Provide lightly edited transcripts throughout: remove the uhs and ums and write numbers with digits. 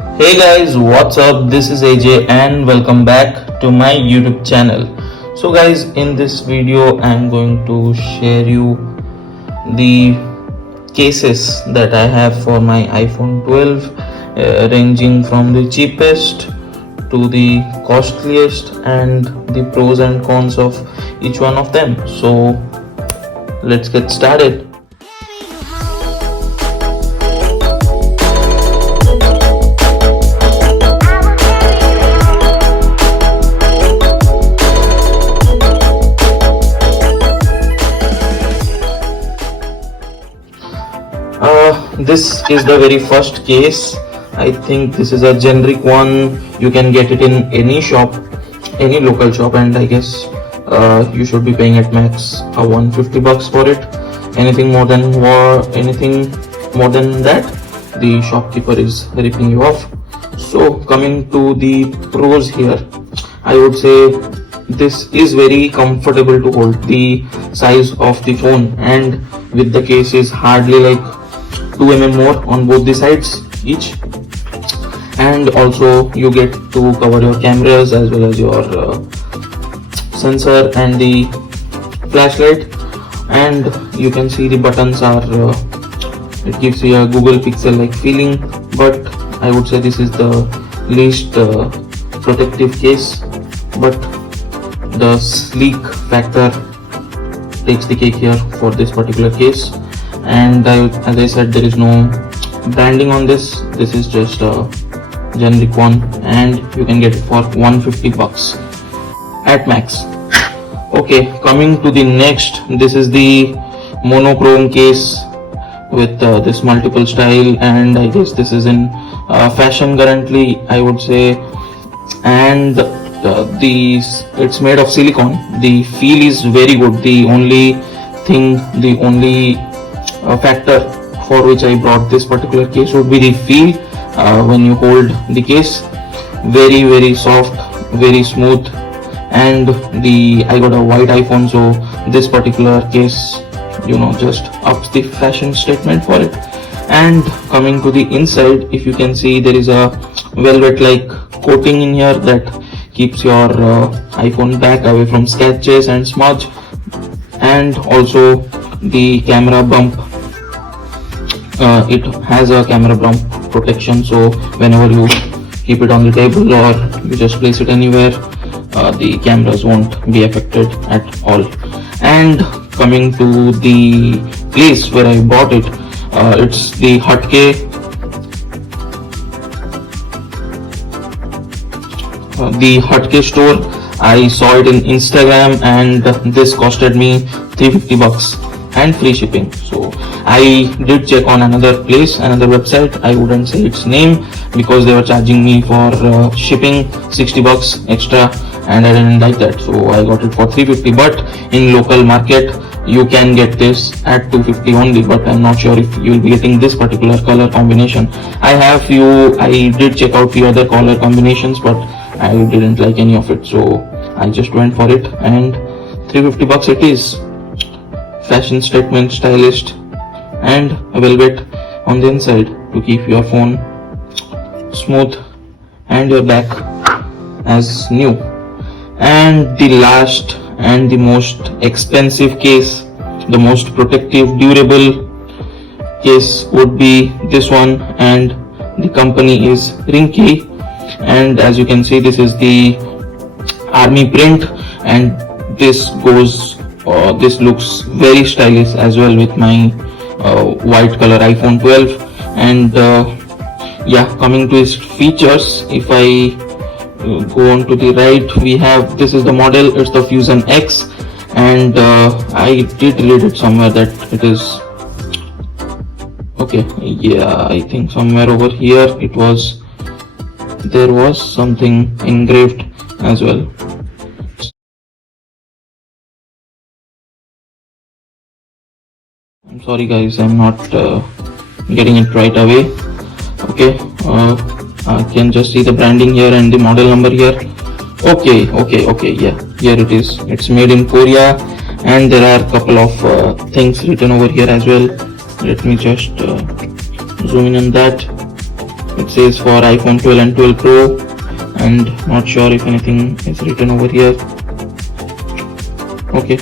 Hey guys, what's up? This is AJ and welcome back to my YouTube channel. So guys, in this video I'm going to share you the cases that I have for my iPhone 12, ranging from the cheapest to the costliest and the pros and cons of each one of them. So let's get started. This is the very first case. I think this is a generic one. You can get it in any shop, any local shop, and I guess you should be paying at max $150 for it. Anything more than that, the shopkeeper is ripping you off. So coming to the pros here, I would say this is very comfortable to hold. The size of the phone and with the case is hardly like 2 mm more on both the sides each, and also you get to cover your cameras as well as your sensor and the flashlight, and you can see the buttons are it gives you a Google Pixel like feeling, but I would say this is the least protective case, but the sleek factor takes the cake here for this particular case. And as I said, there is no branding on this. This is just a generic one, and you can get it for $150 at max. Okay, coming to the next, this is the monochrome case with this multiple style, and I guess this is in fashion currently, I would say. And it's made of silicone. The feel is very good. The only factor for which I brought this particular case would be the feel. When you hold the case, very soft, very smooth, and I got a white iPhone, so this particular case just ups the fashion statement for it. And coming to the inside, if you can see, there is a velvet like coating in here that keeps your iPhone back away from scratches and smudge, and also the camera bump. It has a camera bump protection, so whenever you keep it on the table or you just place it anywhere, the cameras won't be affected at all. And coming to the place where I bought it, it's the Hutke store. I saw it in Instagram, and this costed me $350 and free shipping. So I did check on another website. I wouldn't say its name because they were charging me for shipping $60 extra, and I didn't like that, so I got it for $350. But in local market you can get this at $250 only, but I'm not sure if you'll be getting this particular color combination. I did check out few other color combinations, but I didn't like any of it, so I just went for it, and $350 it is. Fashion statement, stylish, and a velvet on the inside to keep your phone smooth and your back as new. And the last and the most expensive case, the most protective, durable case would be this one, and the company is Rinky. And as you can see, this is the army print, and this looks very stylish as well with my white color iPhone 12. And coming to its features, if I go on to the right, we have, this is the model, it's the Fusion X, and I did read it somewhere that it is okay. I think somewhere over here there was something engraved as well. I'm sorry guys, I'm not getting it right away. Okay, I can just see the branding here and the model number here. Okay, yeah, here it is. It's made in Korea, and there are a couple of things written over here as well. Let me just zoom in on that. It says for iPhone 12 and 12 Pro, and not sure if anything is written over here. Okay,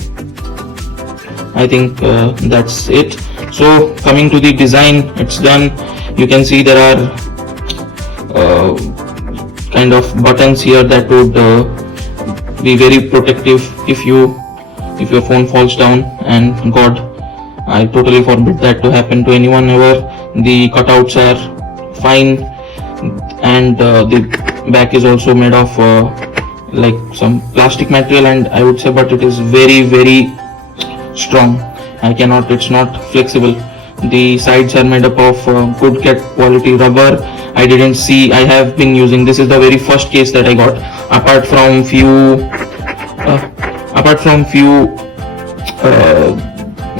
I think that's it. So coming to the design, it's done. You can see there are kind of buttons here that would be very protective if your phone falls down, and God, I totally forbid that to happen to anyone ever. The cutouts are fine, and the back is also made of like some plastic material, and I would say, but it is very strong. It's not flexible. The sides are made up of good quality rubber. I have been using, this is the very first case that I got, apart from few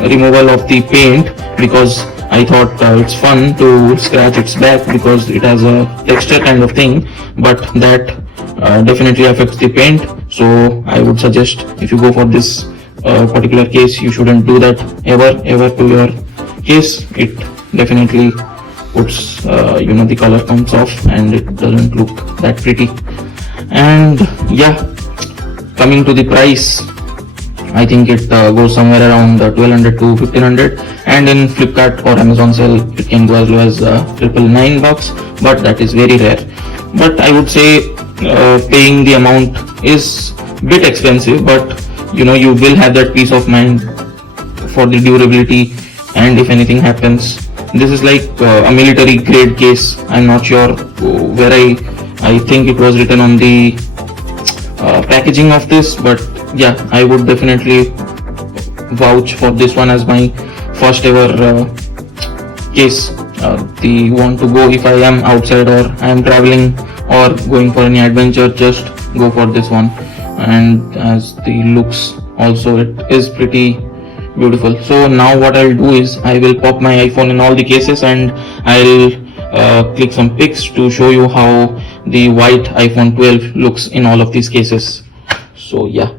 removal of the paint, because I thought it's fun to scratch its back because it has a texture kind of thing, but that definitely affects the paint. So I would suggest, if you go for this particular case, you shouldn't do that ever to your case. It definitely puts the color comes off and it doesn't look that pretty. And yeah, coming to the price, I think it goes somewhere around 1200 to 1500, and in Flipkart or Amazon sale it can go as low as $999, but that is very rare. But I would say paying the amount is a bit expensive, but you will have that peace of mind for the durability, and if anything happens, this is like a military grade case. I'm not sure where I think it was written on the packaging of this, but yeah, I would definitely vouch for this one as my first ever case. The one to go if I am outside or I am traveling or going for any adventure, just go for this one. And as the looks also, it is pretty beautiful. So now what I'll do is I will pop my iPhone in all the cases, and I'll click some pics to show you how the white iPhone 12 looks in all of these cases. So yeah,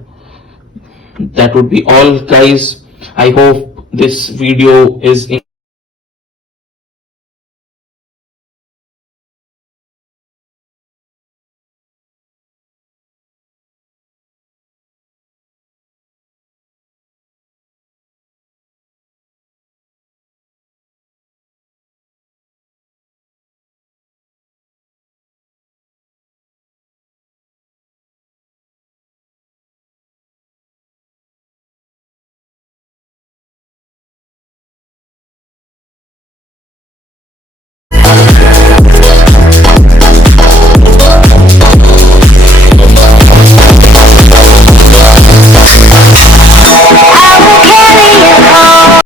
that would be all, guys. I hope this video is